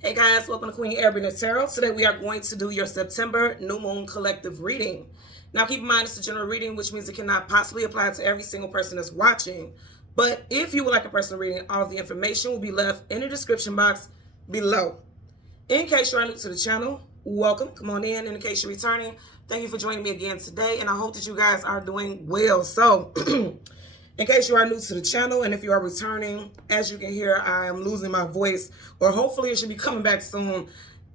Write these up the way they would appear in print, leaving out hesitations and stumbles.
Hey guys, welcome to Queen Airbender Tarot. Today we are going to do your September New Moon Collective reading. Now keep in mind it's a general reading, which means it cannot possibly apply to every single person that's watching. But if you would like a personal reading, all of the information will be left in the description box below. In case you are new to the channel, welcome. Come on in. In case you're returning, thank you for joining me again today, and I hope that you guys are doing well. So, in case you are new to the channel, and if you are returning, as you can hear, I am losing my voice, or hopefully it should be coming back soon.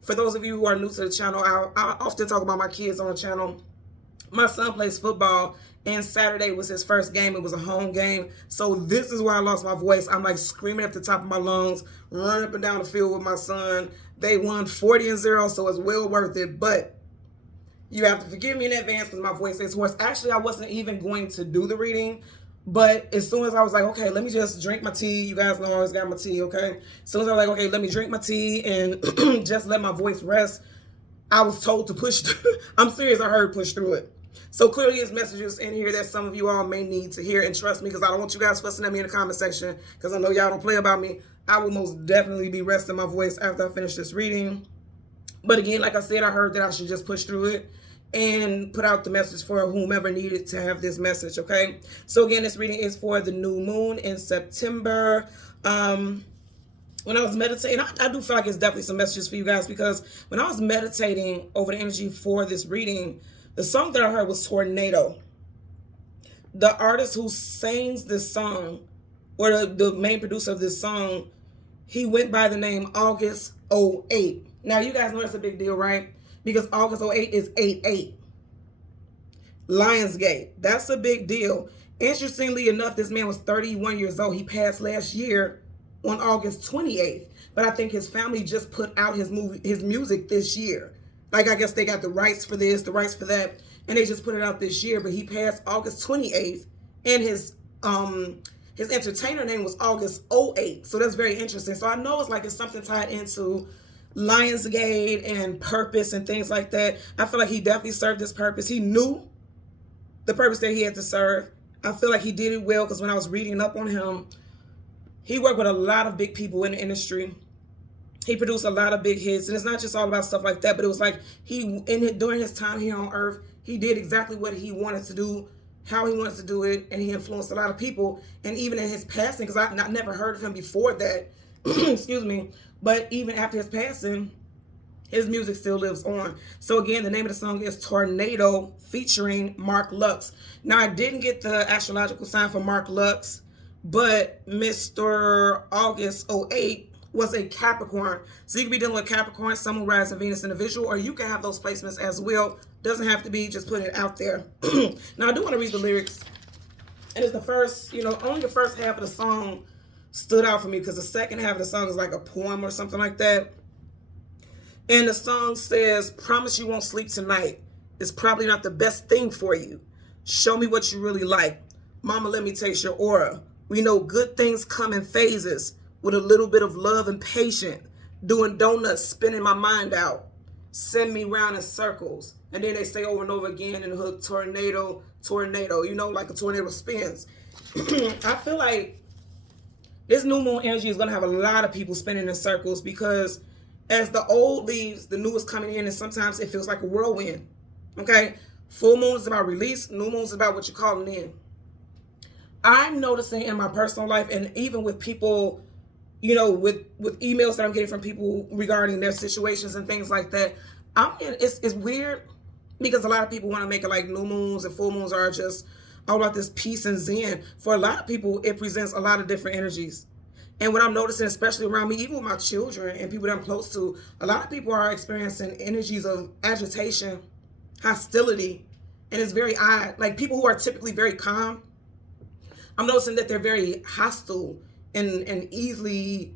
For those of you who are new to the channel, I often talk about my kids on the channel. My son plays football, and Saturday was his first game. It was a home game. So this is why I lost my voice. I'm like screaming at the top of my lungs, running up and down the field with my son. They won 40-0, so it's well worth it. But you have to forgive me in advance because my voice is hoarse. Actually, I wasn't even going to do the reading. But as soon as I was like, okay, let me just drink my tea. You guys know I always got my tea, okay? As soon as I was like, okay, let me drink my tea and just let my voice rest, I was told to push through. I'm serious, I heard push through it. So clearly there's messages in here that some of you all may need to hear, and trust me, because I don't want you guys fussing at me in the comment section, because I know y'all don't play about me. I will most definitely be resting my voice after I finish this reading. But again, like I said, I heard that I should just push through it and put out the message for whomever needed to have this message, okay? So again, this reading is for the new moon in September. When I was meditating, I do feel like it's definitely some messages for you guys, because when I was meditating over the energy for this reading, the song that I heard was Tornado. The artist who sings this song, or the main producer of this song, he went by the name August '08. Now, you guys know that's a big deal, right? Because August '08 is 8/8. Lionsgate. That's a big deal. Interestingly enough, this man was 31 years old. He passed last year on August 28th. But I think his family just put out his music this year. Like, I guess they got the rights for this, the rights for that, and they just put it out this year. But he passed August 28th, and his entertainer name was August '08. So that's very interesting. So I know it's something tied into Lionsgate and purpose and things like that. I feel like he definitely served this purpose. He knew the purpose that he had to serve. I feel like he did it well, because when I was reading up on him, he worked with a lot of big people in the industry. He produced a lot of big hits, and it's not just all about stuff like that, but it was like during his time here on Earth, he did exactly what he wanted to do, how he wanted to do it, and he influenced a lot of people. And even in his passing, because I never heard of him before that, excuse me, but even after his passing, his music still lives on. So again, the name of the song is Tornado, featuring Mark Lux. Now, I didn't get the astrological sign for Mark Lux, but Mr. August '08 was a Capricorn. So you can be dealing with Capricorn, Sun, Moon, Rise, and Venus individual, or you can have those placements as well. Doesn't have to be, just put it out there. Now, I do want to read the lyrics. And it's the first, only the first half of the song stood out for me, because the second half of the song is like a poem or something like that. And the song says, promise you won't sleep tonight. It's probably not the best thing for you. Show me what you really like. Mama, let me taste your aura. We know good things come in phases, with a little bit of love and patience. Doing donuts, spinning my mind out. Send me round in circles. And then they say over and over again in the hook, tornado, tornado, like a tornado spins. I feel like this new moon energy is going to have a lot of people spinning in circles, because as the old leaves, the new is coming in, and sometimes it feels like a whirlwind. Okay? Full moon is about release. New moon is about what you're calling in. I'm noticing in my personal life, and even with people, with emails that I'm getting from people regarding their situations and things like that, it's weird, because a lot of people want to make it like new moons and full moons are just all about this peace and zen. For a lot of people, it presents a lot of different energies. And what I'm noticing, especially around me, even with my children and people that I'm close to, a lot of people are experiencing energies of agitation, hostility, and it's very odd. Like, people who are typically very calm, I'm noticing that they're very hostile and easily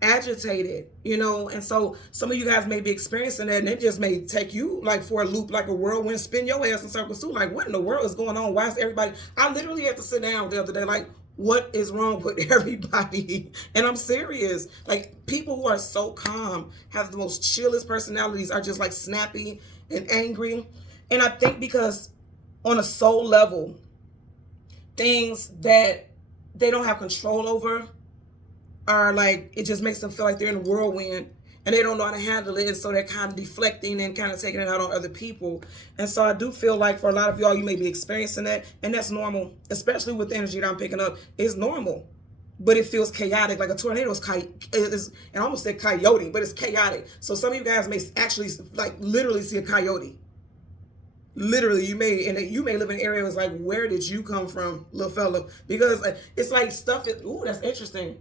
agitated, and so some of you guys may be experiencing that, and it just may take you like for a loop, like a whirlwind, spin your ass in circles too. Like, what in the world is going on? Why is everybody? I literally had to sit down the other day, like, what is wrong with everybody? And I'm serious. Like, people who are so calm, have the most chillest personalities, are just like snappy and angry. And I think because on a soul level, things that they don't have control over are like, it just makes them feel like they're in a whirlwind, and they don't know how to handle it, and so they're kind of deflecting and kind of taking it out on other people. And so I do feel like for a lot of y'all, you may be experiencing that, and that's normal, especially with the energy that I'm picking up. It's normal, but it feels chaotic. Like a tornado is and I almost said coyote, but it's chaotic. So some of you guys may actually like literally see a coyote. Literally, you may live in an area that's like, where did you come from, little fella? Because it's like stuff. Ooh, that's interesting.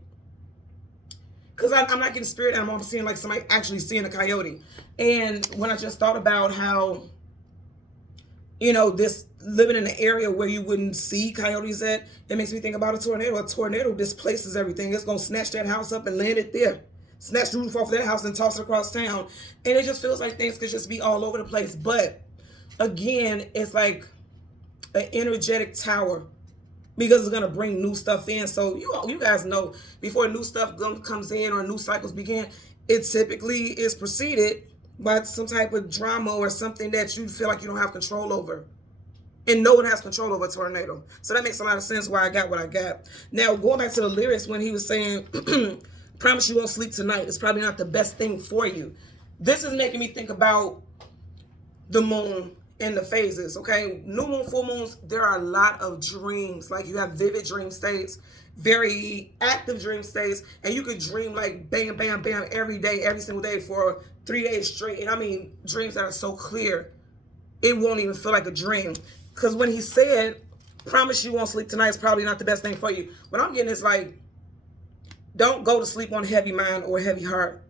Because I'm not getting spirit animal. I'm seeing like somebody actually seeing a coyote. And when I just thought about how, this living in an area where you wouldn't see coyotes at, it makes me think about a tornado. A tornado displaces everything. It's going to snatch that house up and land it there. Snatch the roof off that house and toss it across town. And it just feels like things could just be all over the place. But again, it's like an energetic tower, because it's going to bring new stuff in. So you guys know, before new stuff comes in or new cycles begin, it typically is preceded by some type of drama or something that you feel like you don't have control over. And no one has control over a tornado. So that makes a lot of sense why I got what I got. Now, going back to the lyrics when he was saying, promise you won't sleep tonight. It's probably not the best thing for you. This is making me think about the moon and the phases, okay? New moon, full moons, there are a lot of dreams. Like you have vivid dream states, very active dream states, and you could dream like bam, bam, bam every day, every single day for 3 days straight. And I mean, dreams that are so clear, it won't even feel like a dream. Because when he said, promise you won't sleep tonight, is probably not the best thing for you. What I'm getting is like, don't go to sleep on a heavy mind or a heavy heart.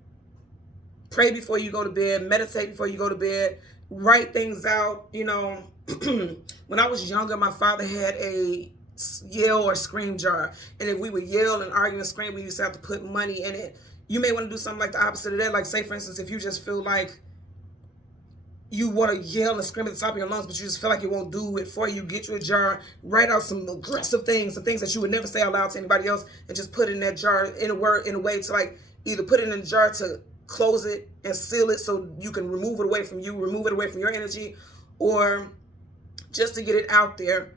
Pray before you go to bed, meditate before you go to bed, write things out. When I was younger, my father had a yell or scream jar, and if we would yell and argue and scream, we used to have to put money in it. You may want to do something like the opposite of that. Like, say for instance, if you just feel like you want to yell and scream at the top of your lungs, but you just feel like it won't do it for you, get you a jar, write out some aggressive things, the things that you would never say out loud to anybody else, and just put it in that jar in a way to like either put it in the jar to close it and seal it so you can remove it away from you, remove it away from your energy, or just to get it out there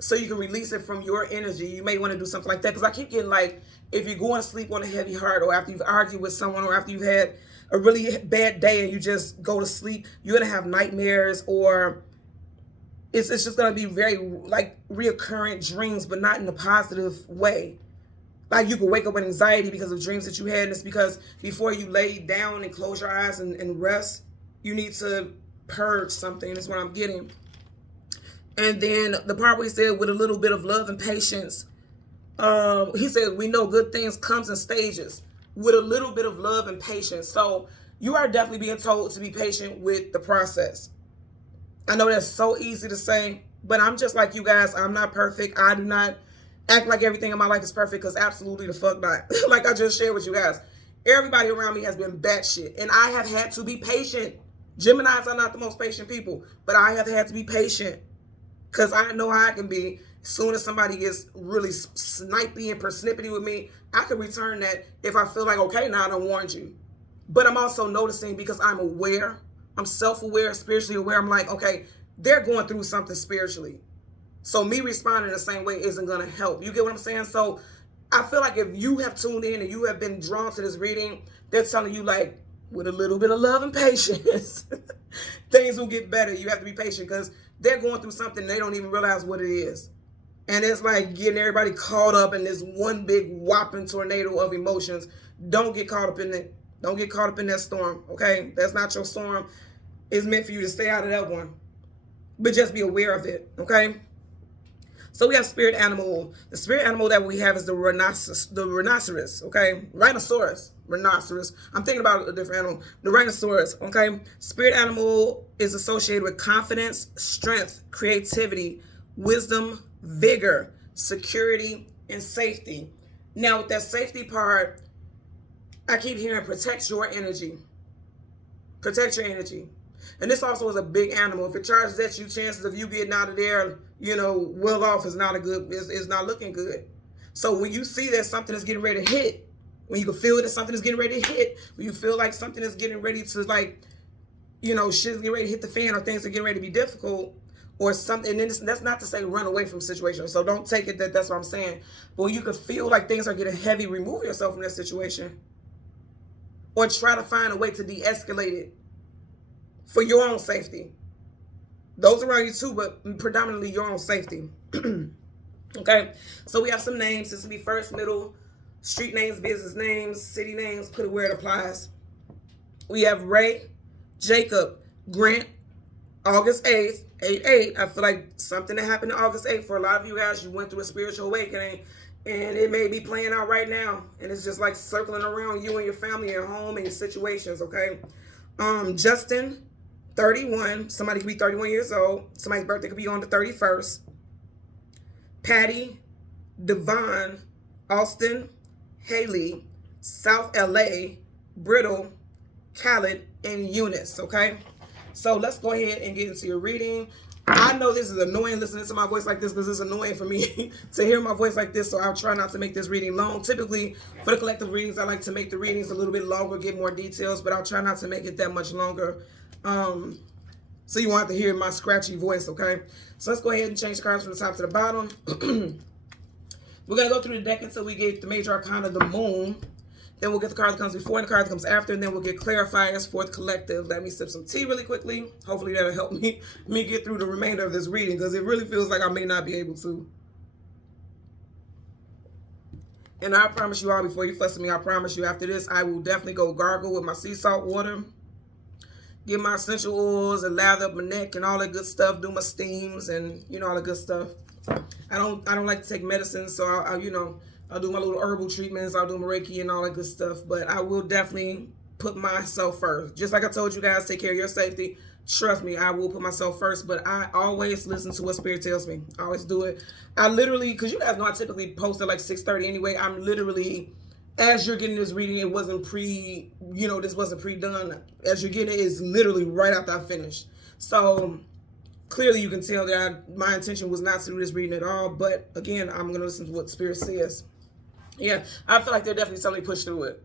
so you can release it from your energy. You may want to do something like that, because I keep getting like, if you're going to sleep on a heavy heart, or after you've argued with someone, or after you've had a really bad day and you just go to sleep, you're going to have nightmares, or it's just going to be very like reoccurrent dreams, but not in a positive way. Like you can wake up with anxiety because of dreams that you had, and it's because before you lay down and close your eyes and rest, you need to purge something. That's what I'm getting. And then the part where he said, with a little bit of love and patience, he said, we know good things comes in stages. With a little bit of love and patience. So you are definitely being told to be patient with the process. I know that's so easy to say, but I'm just like you guys. I'm not perfect. I do not act like everything in my life is perfect, because absolutely the fuck not. Like I just shared with you guys, everybody around me has been batshit, and I have had to be patient. Geminis are not the most patient people, but I have had to be patient, because I know how I can be. As soon as somebody gets really snipey and persnippety with me, I can return that if I feel like, okay, now I done warned you. But I'm also noticing, because I'm aware, I'm self-aware, spiritually aware, I'm like, okay, they're going through something spiritually. So me responding the same way isn't going to help. You get what I'm saying? So I feel like if you have tuned in and you have been drawn to this reading, they're telling you, like, with a little bit of love and patience, things will get better. You have to be patient, because they're going through something they don't even realize what it is. And it's like getting everybody caught up in this one big whopping tornado of emotions. Don't get caught up in it. Don't get caught up in that storm, okay? That's not your storm. It's meant for you to stay out of that one. But just be aware of it, okay? So we have spirit animal. The spirit animal that we have is the rhinoceros, okay? Rhinoceros. I'm thinking about a different animal. The rhinoceros, okay? Spirit animal is associated with confidence, strength, creativity, wisdom, vigor, security, and safety. Now, with that safety part, I keep hearing protect your energy. Protect your energy. And this also is a big animal. If it charges at you, chances of you getting out of there, well off is not is not looking good. So when you see that something is getting ready to hit, when you can feel that something is getting ready to hit, when you feel like something is getting ready to, like, shit's getting ready to hit the fan, or things are getting ready to be difficult, or something, and then that's not to say run away from situations. So don't take it that's what I'm saying. But when you can feel like things are getting heavy, remove yourself from that situation. or try to find a way to de-escalate it for your own safety. Those around you too, but predominantly your own safety. Okay, so we have some names. This will be first, middle, street names, business names, city names, put it where it applies. We have Ray, Jacob, Grant, August 8th, 8/8. I feel like something that happened on August 8th for a lot of you guys, you went through a spiritual awakening, and it may be playing out right now, and it's just like circling around you and your family, your home, and your situations, okay? Justin, 31. Somebody could be 31 years old. Somebody's birthday could be on the 31st. Patty, Devon, Austin, Haley, South LA, Brittle, Khaled, and Eunice, okay? So let's go ahead and get into your reading. I know this is annoying listening to my voice like this because it's annoying for me to hear my voice like this, so I'll try not to make this reading long. Typically, for the collective readings, I like to make the readings a little bit longer, get more details, but I'll try not to make it that much longer. So you won't have to hear my scratchy voice, okay? So let's go ahead and change the cards from the top to the bottom. We're going to go through the deck until we get the major arcana, the moon. Then we'll get the card that comes before and the card that comes after, and then we'll get clarifiers for the collective. Let me sip some tea really quickly. Hopefully that'll help me get through the remainder of this reading, because it really feels like I may not be able to. And I promise you all, before you fuss at me, I promise you after this, I will definitely go gargle with my sea salt water, get my essential oils and lather up my neck and all that good stuff, do my steams and, you know, all the good stuff. I don't like to take medicine, so I'll do my little herbal treatments, I'll do my Reiki and all that good stuff, but I will definitely put myself first. Just like I told you guys, take care of your safety. Trust me, I will put myself first, but I always listen to what Spirit tells me. I always do it. I literally, because you guys know I typically post at like 6:30 anyway, I'm literally, as you're getting this reading, it wasn't this wasn't pre-done. As you're getting it, it's literally right after I finished. So clearly you can tell that my intention was not to do this reading at all, but again, I'm going to listen to what Spirit says. Yeah, I feel like they're definitely telling me push through it.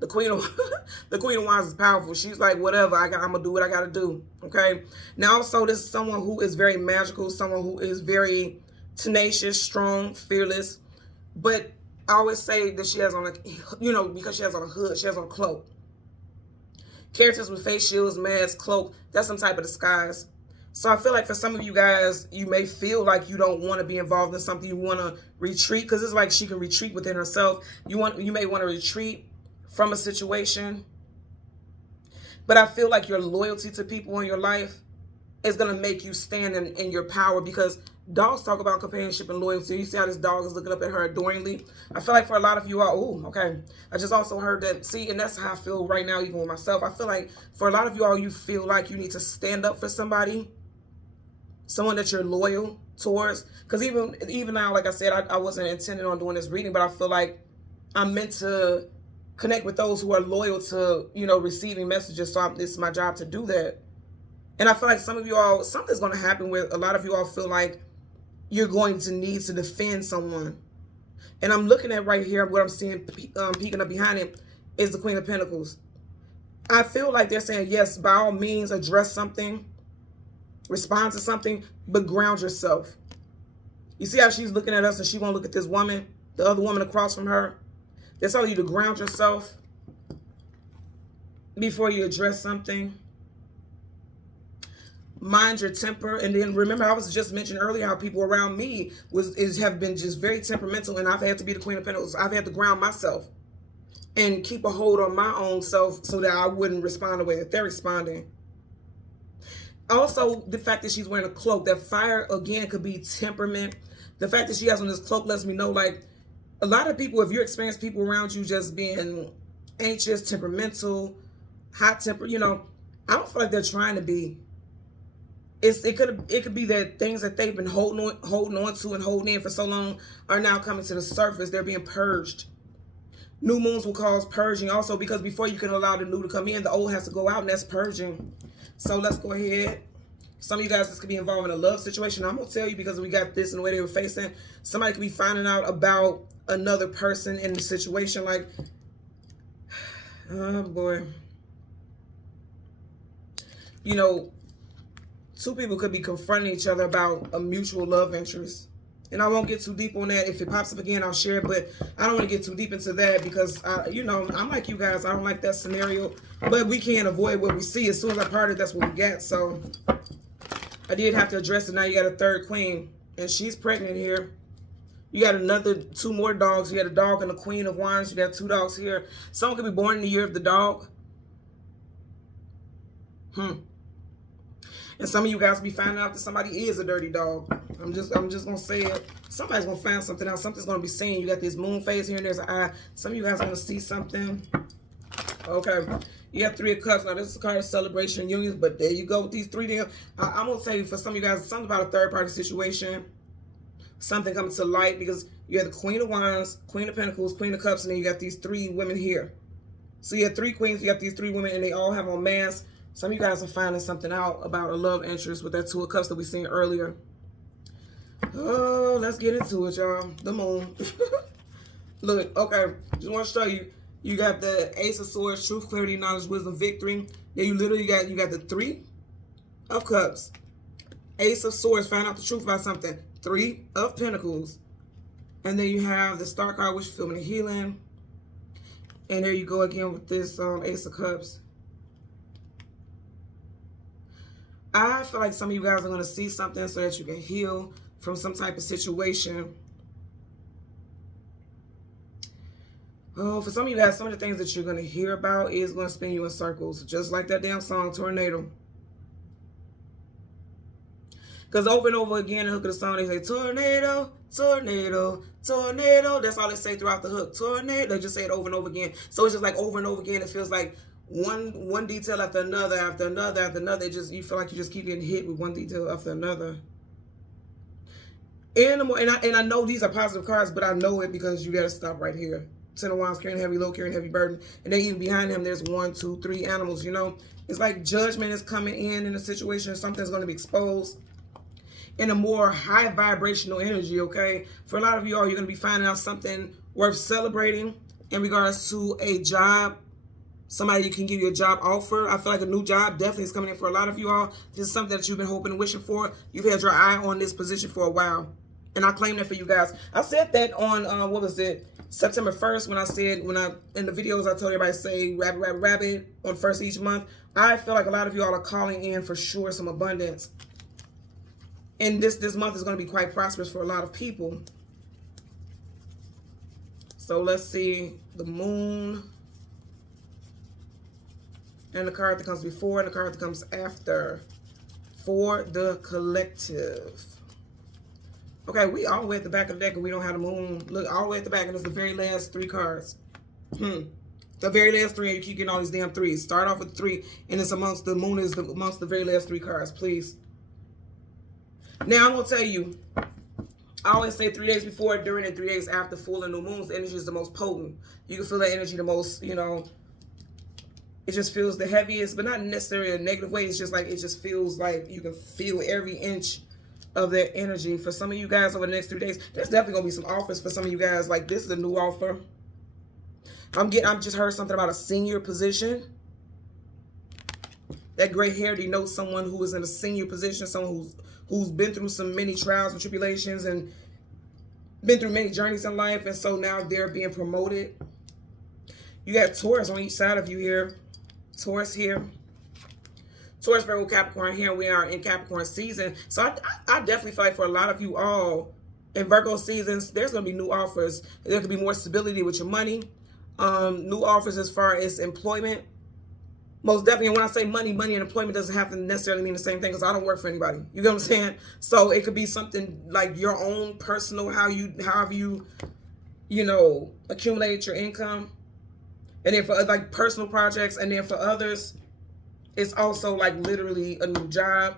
The Queen of Wands is powerful. She's like, whatever, I'm going to do what I got to do, okay? Now, also, this is someone who is very magical, someone who is very tenacious, strong, fearless, but I always say that she has on a, because she has on a hood, she has on a cloak. Characters with face shields, masks, cloak, that's some type of disguise. So I feel like for some of you guys, you may feel like you don't want to be involved in something. You want to retreat, because it's like she can retreat within herself. You may want to retreat from a situation. But I feel like your loyalty to people in your life is going to make you stand in your power, because dogs talk about companionship and loyalty. You see how this dog is looking up at her adoringly? I feel like for a lot of you all, okay. I just also heard that, see, and that's how I feel right now, even with myself. I feel like for a lot of you all, you feel like you need to stand up for somebody, someone that you're loyal towards. Because even now, like I said, I wasn't intending on doing this reading, but I feel like I'm meant to connect with those who are loyal to, receiving messages. So it's my job to do that. And I feel like some of you all, something's going to happen where a lot of you all feel like you're going to need to defend someone. And I'm looking at right here, what I'm seeing peeking up behind it is the Queen of Pentacles. I feel like they're saying, yes, by all means, address something, respond to something, but ground yourself. You see how she's looking at us and she won't look at this woman, the other woman across from her? They're telling you to ground yourself before you address something. Mind your temper. And then remember, I was just mentioning earlier how people around me have been just very temperamental, and I've had to be the Queen of Pentacles. I've had to ground myself and keep a hold on my own self so that I wouldn't respond the way that they're responding. Also, the fact that she's wearing a cloak, that fire, again, could be temperament. The fact that she has on this cloak lets me know, like, a lot of people, if you experience people around you just being anxious, temperamental, hot-tempered, I don't feel like they're trying to be. It could be that things that they've been holding on to and holding in for so long are now coming to the surface. They're being purged. New moons will cause purging also, because before you can allow the new to come in, the old has to go out, and that's purging. So let's go ahead. Some of you guys, this could be involved in a love situation. I'm going to tell you, because we got this in the way they were facing. Somebody could be finding out about another person in the situation. Like, oh boy. Two people could be confronting each other about a mutual love interest. And I won't get too deep on that. If it pops up again, I'll share it. But I don't want to get too deep into that because, you know, I'm like you guys. I don't like that scenario. But we can't avoid what we see. As soon as I parted, that's what we got. So I did have to address it. Now you got a third queen. And she's pregnant here. You got another 2 more dogs. You got a dog and a queen of wands. You got 2 dogs here. Someone could be born in the year of the dog. And some of you guys will be finding out that somebody is a dirty dog. I'm just gonna say it. Somebody's gonna find something out. Something's gonna be seen. You got this moon phase here and there's an eye. Some of you guys are gonna see something. Okay. You have 3 of Cups. Now, this is a card of celebration and unions, but there you go with these 3 there. I'm going to tell you, for some of you guys, something about a third-party situation. Something coming to light because you have the Queen of Wands, Queen of Pentacles, Queen of Cups, and then you got these 3 women here. So you have 3 queens, you got these 3 women, and they all have on masks. Some of you guys are finding something out about a love interest with that 2 of Cups that we seen earlier. Oh, let's get into it, y'all. The moon. Look, okay, just want to show you. You got the Ace of Swords, truth, clarity, knowledge, wisdom, victory. Then you literally got the 3 of Cups. Ace of Swords, find out the truth about something. 3 of Pentacles. And then you have the Star card, which is fulfillment and healing. And there you go again with this Ace of Cups. I feel like some of you guys are going to see something so that you can heal from some type of situation. Oh, for some of you guys, some of the things that you're going to hear about is going to spin you in circles. Just like that damn song, Tornado. Because over and over again in the hook of the song, they say, tornado, tornado, tornado. That's all they say throughout the hook. Tornado. They just say it over and over again. So it's just like over and over again. It feels like one detail after another, after another, after another. You feel like you just keep getting hit with one detail after another. And I know these are positive cards, but I know it because you got to stop right here. 10 of Wands, carrying heavy load, carrying heavy burden. And then even behind him, there's 1, 2, 3 animals, you know. It's like judgment is coming in a situation. Something's going to be exposed in a more high vibrational energy, okay? For a lot of you all, you're going to be finding out something worth celebrating in regards to a job. Somebody can give you a job offer. I feel like a new job definitely is coming in for a lot of you all. This is something that you've been hoping and wishing for. You've had your eye on this position for a while. And I claim that for you guys. I said that on, what was it? September 1st when I said, in the videos I told everybody to say rabbit, rabbit, rabbit on first each month. I feel like a lot of you all are calling in for sure some abundance. And this month is going to be quite prosperous for a lot of people. So let's see the moon. And the card that comes before and the card that comes after. For the collective. Okay, we all the way at the back of the deck and we don't have the moon. Look, all the way at the back and it's the very last 3 cards. The very last 3 and you keep getting all these damn 3s. Start off with 3 and it's amongst the moon is amongst the very last 3 cards, please. Now, I'm going to tell you, I always say 3 days before, during, and 3 days after full and new moons, the energy is the most potent. You can feel that energy the most, you know, it just feels the heaviest, but not necessarily in a negative way. It's just like, it just feels like you can feel every inch of that energy. For some of you guys over the next 3 days, there's definitely going to be some offers for some of you guys. Like, this is a new offer. I'm just heard something about a senior position. That gray hair denotes someone who is in a senior position, someone who's been through some many trials and tribulations and been through many journeys in life, and so now they're being promoted. You got Taurus on each side of you here. Taurus here. Taurus, Virgo, Capricorn here. We are in Capricorn season. So I definitely feel like for a lot of you all in Virgo seasons, there's going to be new offers. There could be more stability with your money. New offers as far as employment. Most definitely, and when I say money, money and employment doesn't have to necessarily mean the same thing because I don't work for anybody. You get what I'm saying? So it could be something like your own personal, however you, you know, accumulate your income. And then for like personal projects, and then for others, it's also like literally a new job.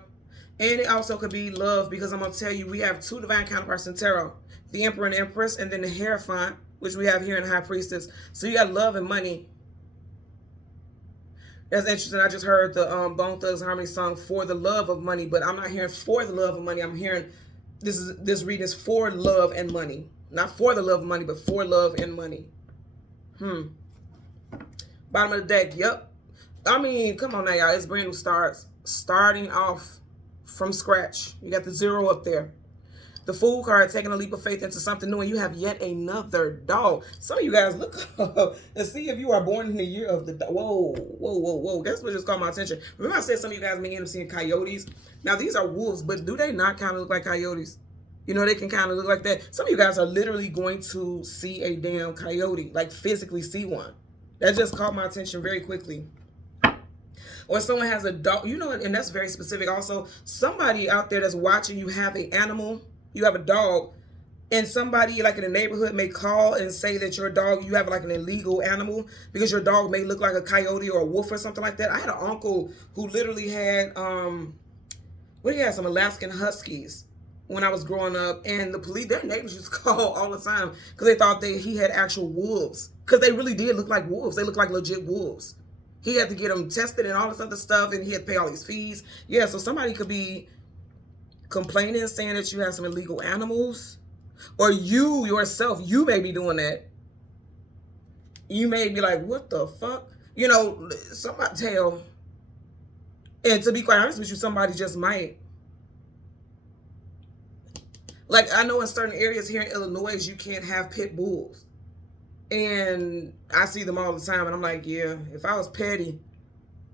And it also could be love, because I'm going to tell you, we have 2 divine counterparts in tarot. The Emperor and Empress, and then the Hierophant, which we have here in High Priestess. So you got love and money. That's interesting. I just heard the Bone Thugs Harmony song For the Love of Money, but I'm not hearing for the love of money. I'm hearing this reading is for love and money. Not for the love of money, but for love and money. Bottom of the deck, yep. I mean, come on now, y'all. It's brand new starts. Starting off from scratch. You got the 0 up there. The Fool card, taking a leap of faith into something new, and you have yet another dog. Some of you guys look up and see if you are born in the year of the dog. Whoa, whoa, whoa, whoa. That's what just caught my attention. Remember I said some of you guys may end up seeing coyotes? Now, these are wolves, but do they not kind of look like coyotes? You know, they can kind of look like that. Some of you guys are literally going to see a damn coyote, like physically see one. That just caught my attention very quickly. Or someone has a dog, you know, and that's very specific. Also, somebody out there that's watching you have an animal, you have a dog, and somebody like in the neighborhood may call and say that your dog, you have like an illegal animal because your dog may look like a coyote or a wolf or something like that. I had an uncle who literally had, he had some Alaskan Huskies when I was growing up, and the police, their neighbors used to call all the time because they thought he had actual wolves, because they really did look like wolves. They look like legit wolves. He had to get them tested and all this other stuff, and he had to pay all these fees. Yeah, so somebody could be complaining, saying that you have some illegal animals, or you yourself, you may be doing that. You may be like, what the fuck? You know, somebody tell, and to be quite honest with you, somebody just might. Like, I know in certain areas here in Illinois, you can't have pit bulls. And I see them all the time, and I'm like, yeah, if I was petty,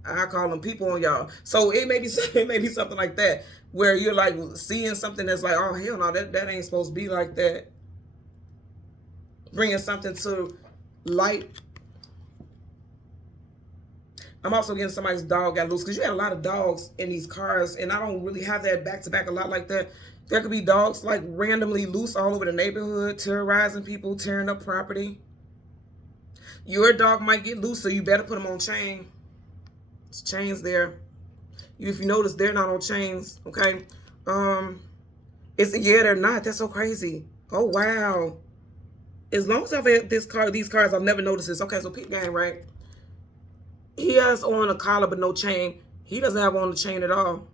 I call them people on y'all. So it may be something like that, where you're like seeing something that's like, oh hell no, that ain't supposed to be like that. Bringing something to light. I'm also getting somebody's dog got loose, because you had a lot of dogs in these cars, and I don't really have that back to back a lot like that. There could be dogs like randomly loose all over the neighborhood, terrorizing people, tearing up property. Your dog might get loose, so you better put them on chain. There's chains there. If you notice, they're not on chains, okay? Yeah, they're not. That's so crazy. Oh, wow. As long as I've had these cars, I've never noticed this. Okay, so peep game, right? He has on a collar but no chain. He doesn't have on a chain at all.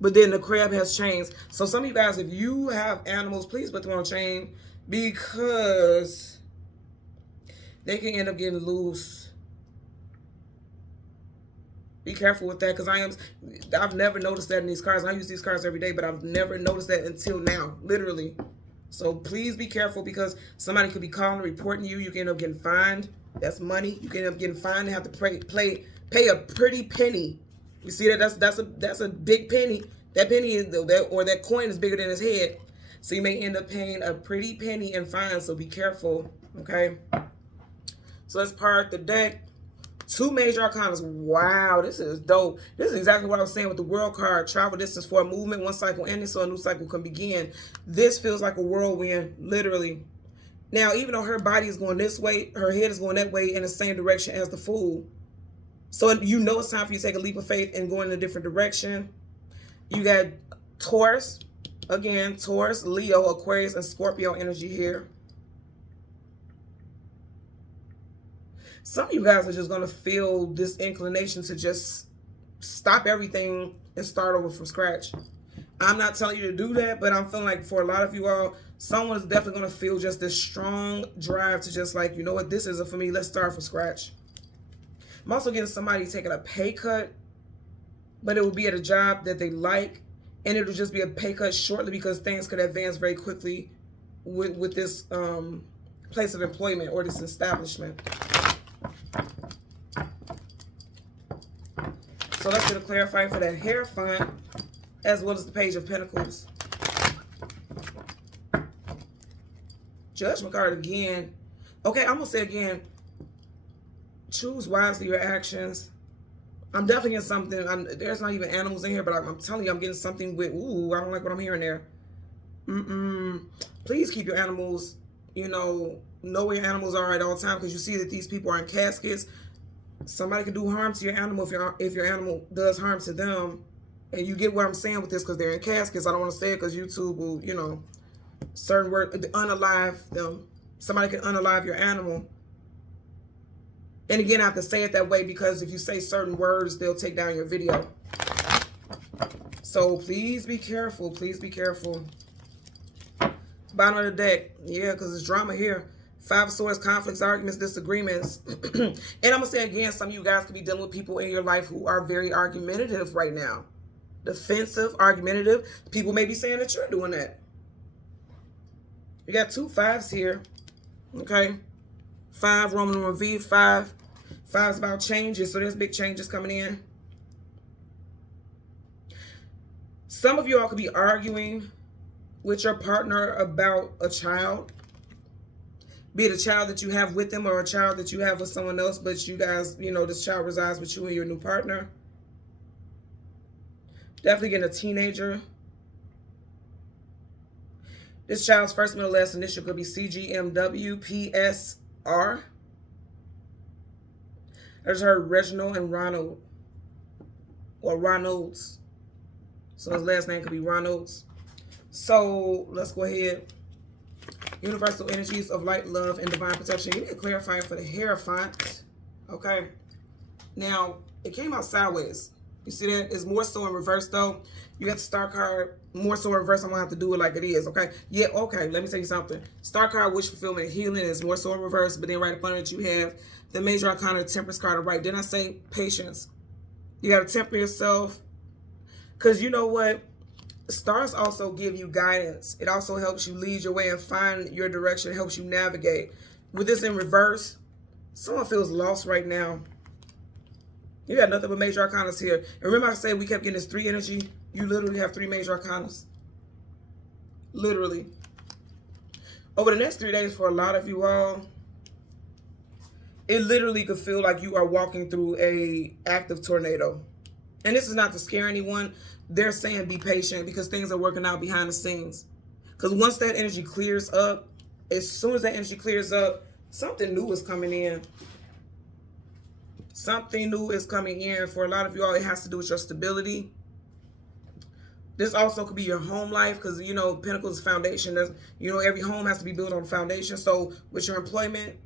But then the crab has chains. So some of you guys, if you have animals, please put them on chain, because they can end up getting loose. Be careful with that, because I've never noticed that in these cars. I use these cars every day, but I've never noticed that until now, literally. So please be careful, because somebody could be calling, reporting you. You can end up getting fined. That's money. You can end up getting fined and have to pay a pretty penny. You see that? That's a big penny. That penny that coin is bigger than his head. So you may end up paying a pretty penny in fines. So be careful. Okay. So let's park the deck. 2 major arcanas. Wow, this is dope. This is exactly what I was saying with the world card. Travel distance for a movement, one cycle ending, so a new cycle can begin. This feels like a whirlwind, literally. Now, even though her body is going this way, her head is going that way in the same direction as the Fool. So you know it's time for you to take a leap of faith and go in a different direction. You got Taurus. Again, Taurus, Leo, Aquarius, and Scorpio energy here. Some of you guys are just going to feel this inclination to just stop everything and start over from scratch. I'm not telling you to do that, but I'm feeling like for a lot of you all, someone is definitely going to feel just this strong drive to just like, you know what, this isn't for me. Let's start from scratch. I'm also getting somebody taking a pay cut, but it will be at a job that they like, and it'll just be a pay cut shortly, because things could advance very quickly with this place of employment or this establishment. So let's get a clarifying for that Hierophant, as well as the Page of Pentacles. Judgment card again. Okay, I'm going to say again, choose wisely your actions. I'm definitely getting something. There's not even animals in here, but I'm telling you, I'm getting something with, ooh, I don't like what I'm hearing there. Please keep your animals, know where your animals are at all times, because you see that these people are in caskets. Somebody could do harm to your animal if your animal does harm to them. And you get what I'm saying with this, because they're in caskets. I don't want to say it because YouTube will, certain word, unalive them. Somebody can unalive your animal. And again, I have to say it that way because if you say certain words, they'll take down your video. So please be careful. Please be careful. Bottom of the deck. Yeah, because there's drama here. 5 of Swords, conflicts, arguments, disagreements. And I'm going to say again, some of you guys could be dealing with people in your life who are very argumentative right now. Defensive, argumentative. People may be saying that you're doing that. You got 2 5s here. Okay. 5, Roman numeral V, 5. 5 is about changes, so there's big changes coming in. Some of you all could be arguing with your partner about a child. Be it a child that you have with them or a child that you have with someone else, but you guys, you know, this child resides with you and your new partner. Definitely getting a teenager. This child's first, middle, last initial could be CGMWPSR. I just heard Reginald and Ronald, or Ronalds. So his last name could be Ronalds. So let's go ahead. Universal energies of light, love, and divine protection. You need to clarify for the Hierophant. Okay. Now, it came out sideways. You see that? It's more so in reverse, though. You got the star card more so in reverse. I'm going to have to do it like it is, okay? Yeah, okay. Let me tell you something. Star card, wish fulfillment, healing is more so in reverse, but then right up under it, you have the major arcana, the temperance card. Right. Didn't I say patience? You got to temper yourself. Because you know what? Stars also give you guidance. It also helps you lead your way and find your direction. It helps you navigate. With this in reverse, someone feels lost right now. You got nothing but major arcanas here. And remember I said we kept getting this 3 energy? You literally have 3 major arcanas. Literally. Over the next 3 days for a lot of you all, it literally could feel like you are walking through a active tornado. And this is not to scare anyone. They're saying be patient because things are working out behind the scenes. Because once that energy clears up, as soon as that energy clears up, something new is coming in. Something new is coming in. For a lot of you all, it has to do with your stability. This also could be your home life because, you know, Pentacles is foundation. There's, you know, every home has to be built on foundation. So with your employment,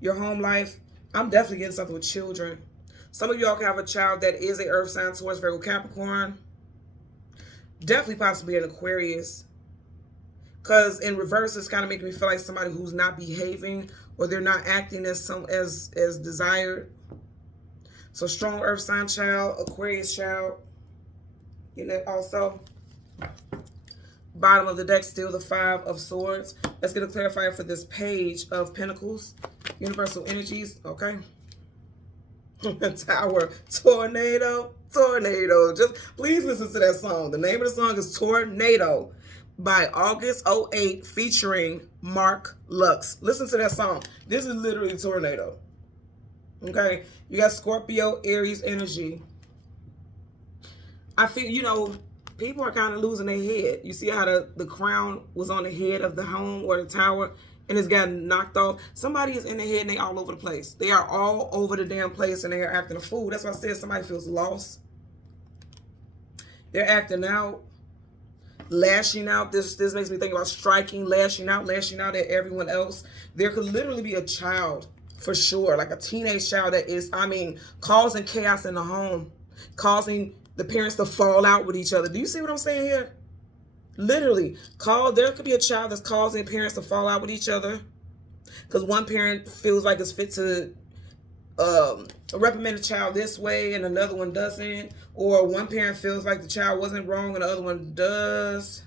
your home life, I'm definitely getting something with children. Some of y'all can have a child that is a earth sign, Taurus, Virgo, Capricorn. Definitely possibly an Aquarius. Because in reverse, it's kind of making me feel like somebody who's not behaving or they're not acting as desired. So strong earth sign child, Aquarius child. You know, also. Bottom of the deck, still the 5 of Swords. Let's get a clarifier for this page of Pentacles. Universal energies, okay. Tower, tornado. Just please listen to that song. The name of the song is Tornado by August 08 featuring Mark Lux. Listen to that song. This is literally Tornado. Okay. You got Scorpio, Aries energy. I feel, you know, people are kind of losing their head. You see how the crown was on the head of the home or the tower and it's gotten knocked off. Somebody is in their head and they all over the place. They are all over the damn place and they are acting a fool. That's why I said somebody feels lost. They're acting out, lashing out. This makes me think about striking, lashing out at everyone else. There could literally be a child, for sure, like a teenage child that is, I mean, causing chaos in the home, causing the parents to fall out with each other. Do you see what I'm saying here? Literally, there could be a child that's causing parents to fall out with each other because one parent feels like it's fit to reprimand a child this way and another one doesn't, or one parent feels like the child wasn't wrong and the other one does.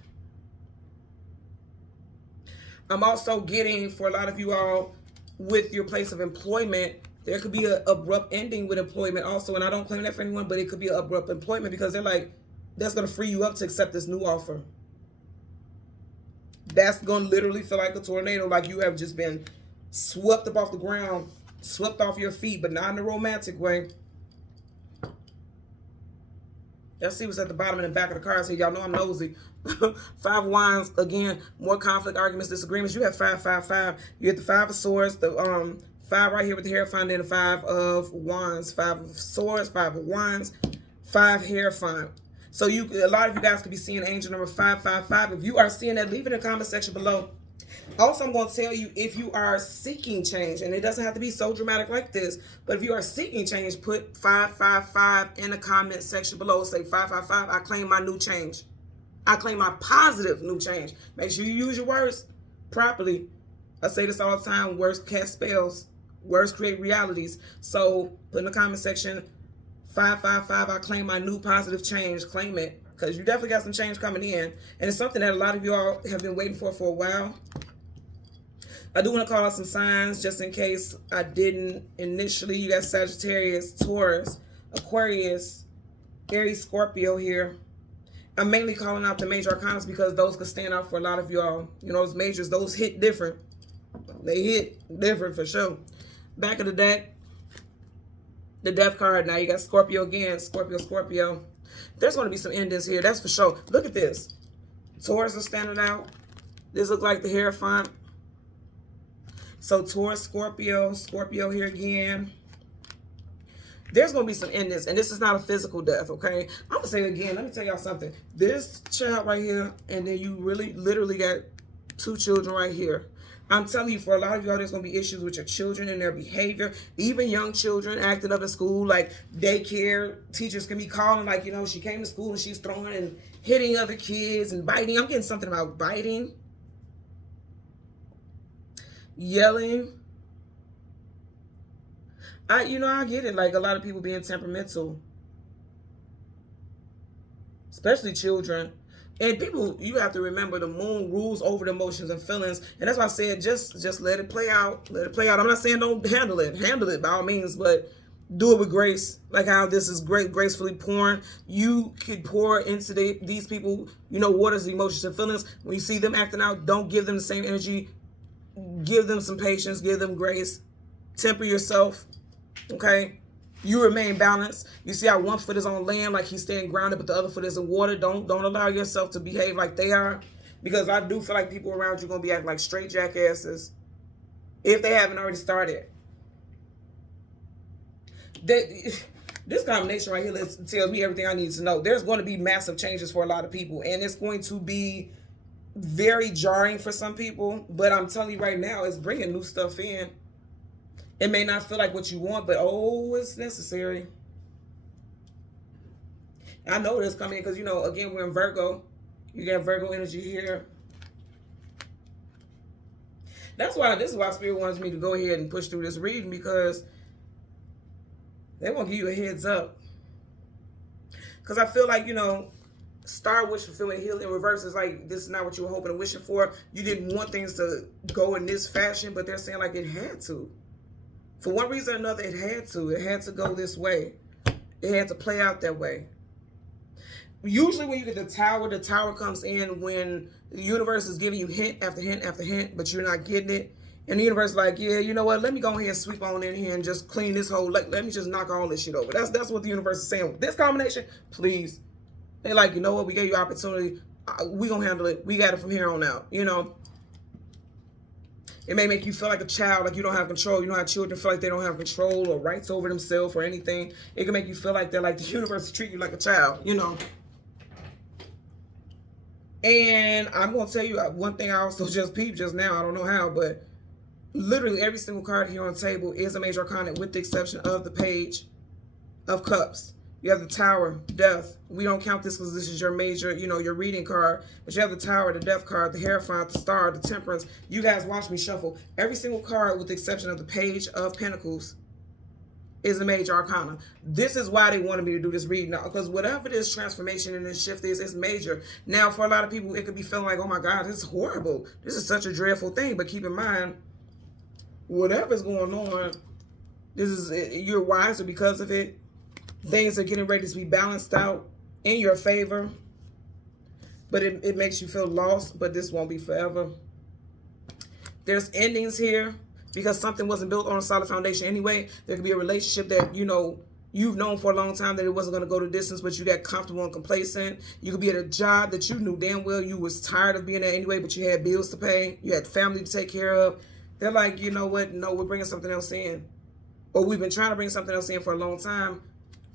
I'm also getting, for a lot of you all, with your place of employment, there could be an abrupt ending with employment also, and I don't claim that for anyone, but it could be an abrupt employment because they're like, that's going to free you up to accept this new offer. That's going to literally feel like a tornado, like you have just been swept up off the ground, swept off your feet, but not in a romantic way. Let's see what's at the bottom and the back of the cards here. Y'all know I'm nosy. 5 of Wands, again, more conflict, arguments, disagreements. You have 5, 5, 5. You have the 5 of Swords, the 5 right here with the Hierophant, and the 5 of Wands. 5 of Swords, 5 of Wands, 5 Hierophant. So a lot of you guys could be seeing angel number 555. If you are seeing that, leave it in the comment section below. Also, I'm going to tell you, if you are seeking change, and it doesn't have to be so dramatic like this, but if you are seeking change, put 555 in the comment section below. Say 555, I claim my new change. I claim my positive new change. Make sure you use your words properly. I say this all the time, words cast spells, words create realities. So put in the comment section, 555, I claim my new positive change. Claim it, because you definitely got some change coming in. And it's something that a lot of you all have been waiting for a while. I do want to call out some signs just in case I didn't initially. You got Sagittarius, Taurus, Aquarius, Aries, Scorpio here. I'm mainly calling out the major arcanas because those could stand out for a lot of y'all. You know, those majors, those hit different. They hit different for sure. Back of the deck, the death card. Now you got Scorpio again. Scorpio, Scorpio. There's going to be some endings here. That's for sure. Look at this. Taurus is standing out. This looks like the Hierophant. So Taurus, Scorpio, Scorpio here again. There's going to be some endings, and this is not a physical death, okay? I'm going to say it again. Let me tell y'all something. This child right here, and then you really literally got 2 children right here. I'm telling you, for a lot of y'all, there's going to be issues with your children and their behavior. Even young children acting up in school, like daycare teachers can be calling, like, you know, she came to school and she's throwing and hitting other kids and biting. I'm getting something about biting. Yelling. I get it. Like, a lot of people being temperamental. Especially children. And people, you have to remember, the moon rules over the emotions and feelings. And that's why I said, just let it play out. Let it play out. I'm not saying don't handle it. Handle it by all means, but do it with grace. Like how this is gracefully pouring. You could pour into these people, you know, waters the emotions and feelings. When you see them acting out, don't give them the same energy. Give them some patience. Give them grace. Temper yourself. Okay? You remain balanced. You see how one foot is on land, like he's staying grounded, but the other foot is in water. Don't allow yourself to behave like they are. Because I do feel like people around you are going to be acting like straight jackasses. If they haven't already started. This combination right here tells me everything I need to know. There's going to be massive changes for a lot of people. And it's going to be very jarring for some people. But I'm telling you right now, it's bringing new stuff in. It may not feel like what you want, but oh, it's necessary. I know this coming in because, you know, again, we're in Virgo. You got Virgo energy here. This is why Spirit wants me to go ahead and push through this reading, because they won't give you a heads up. Because I feel like, you know, star wish fulfillment healing reverse is like, this is not what you were hoping and wishing for. You didn't want things to go in this fashion, but they're saying like it had to. For one reason or another, it had to. It had to go this way. It had to play out that way. Usually when you get the tower comes in when the universe is giving you hint after hint after hint, but you're not getting it. And the universe is like, yeah, you know what? Let me go ahead and sweep on in here and just clean this whole, let me just knock all this shit over. That's what the universe is saying. With this combination, please. They're like, you know what? We gave you opportunity. We gonna handle it. We got it from here on out, you know. It may make you feel like a child, like you don't have control. You know how children feel like they don't have control or rights over themselves or anything. It can make you feel like they're like the universe treat you like a child, you know. And I'm going to tell you one thing I also just peeped just now. I don't know how, but literally every single card here on the table is a major arcana with the exception of the Page of Cups. You have the Tower, Death. We don't count this because this is your major, you know, your reading card. But you have the Tower, the Death card, the Hierophant, the Star, the Temperance. You guys watch me shuffle. Every single card with the exception of the Page of Pentacles is a major arcana. This is why they wanted me to do this reading now, because whatever this transformation and this shift is, it's major. Now, for a lot of people, it could be feeling like, oh my God, this is horrible. This is such a dreadful thing. But keep in mind, whatever's going on, you're wiser because of it. Things are getting ready to be balanced out in your favor. But it makes you feel lost, but this won't be forever. There's endings here because something wasn't built on a solid foundation anyway. There could be a relationship that, you know, you've known for a long time that it wasn't going to go the distance, but you got comfortable and complacent. You could be at a job that you knew damn well you was tired of being there anyway, but you had bills to pay. You had family to take care of. They're like, you know what? No, we're bringing something else in. Or we've been trying to bring something else in for a long time,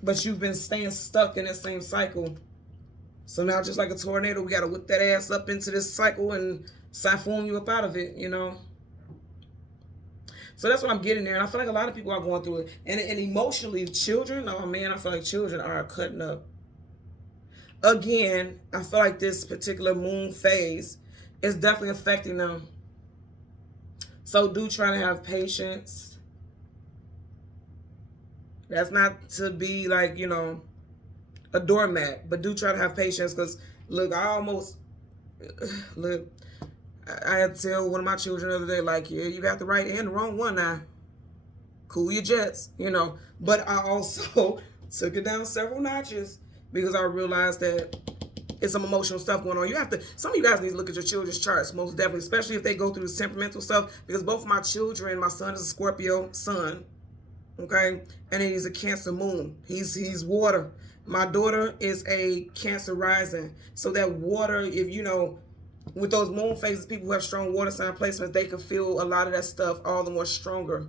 but you've been staying stuck in that same cycle. So now, just like a tornado, we got to whip that ass up into this cycle and siphon you up out of it, you know. So that's what I'm getting there. And I feel like a lot of people are going through it. And emotionally, children, oh man, I feel like children are cutting up. Again, I feel like this particular moon phase is definitely affecting them. So do try to have patience. That's not to be like, you know, a doormat, but do try to have patience because, look, I had to tell one of my children the other day, like, yeah, you got the right and the wrong one now. Cool your jets, you know. But I also took it down several notches because I realized that it's some emotional stuff going on. You have to, some of you guys need to look at your children's charts, most definitely, especially if they go through this temperamental stuff, because both of my children, my son is a Scorpio sun, okay, and then he's a Cancer moon. He's water. My daughter is a Cancer rising. So that water, if you know, with those moon phases, people who have strong water sign placements, they can feel a lot of that stuff all the more stronger.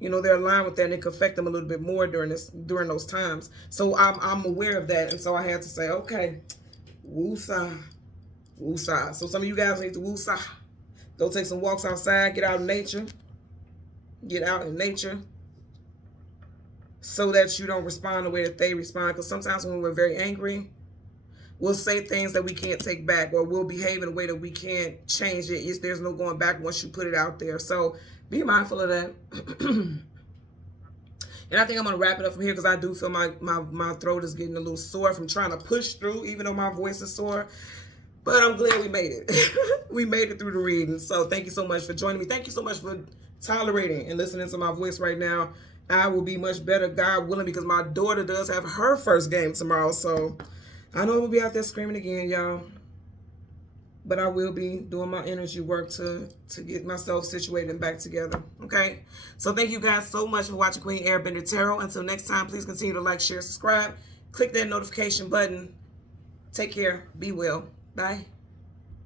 You know, they're aligned with that, and it can affect them a little bit more during those times. So I'm aware of that, and so I had to say, okay, woosah, woosah. So some of you guys need to woosah. Go take some walks outside, get out in nature, so that you don't respond the way that they respond. Because sometimes when we're very angry, we'll say things that we can't take back, or we'll behave in a way that we can't change it. There's no going back once you put it out there. So be mindful of that. And I think I'm going to wrap it up from here because I do feel my throat is getting a little sore from trying to push through, even though my voice is sore. But I'm glad we made it. We made it through the reading. So thank you so much for joining me. Thank you so much for tolerating and listening to my voice right now. I will be much better, God willing, because my daughter does have her first game tomorrow. So I know I will be out there screaming again, y'all. But I will be doing my energy work to get myself situated and back together, okay? So thank you guys so much for watching Queen Airbender Tarot. Until next time, please continue to like, share, subscribe. Click that notification button. Take care. Be well. Bye.